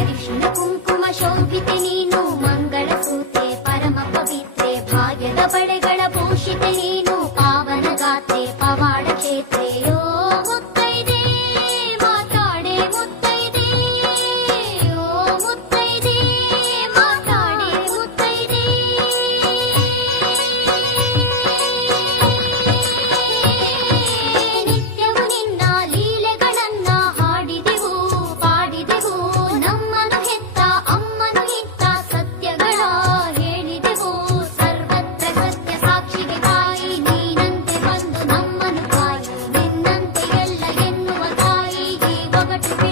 ಅರಿಶಿಣ ಕುಂಕುಮ ಶೋಭಿತೆ, ನೀನು ಮಂಗಳ ಸೂತೆ, ಪರಮ ಪವಿತ್ರೆ, ಭಾಗ್ಯದ ಬಡೆಗಳ ಭೂಷಿತೆ, ನೀನು ಪಾವನ ಗಾತ್ರೆ ಪವ like to be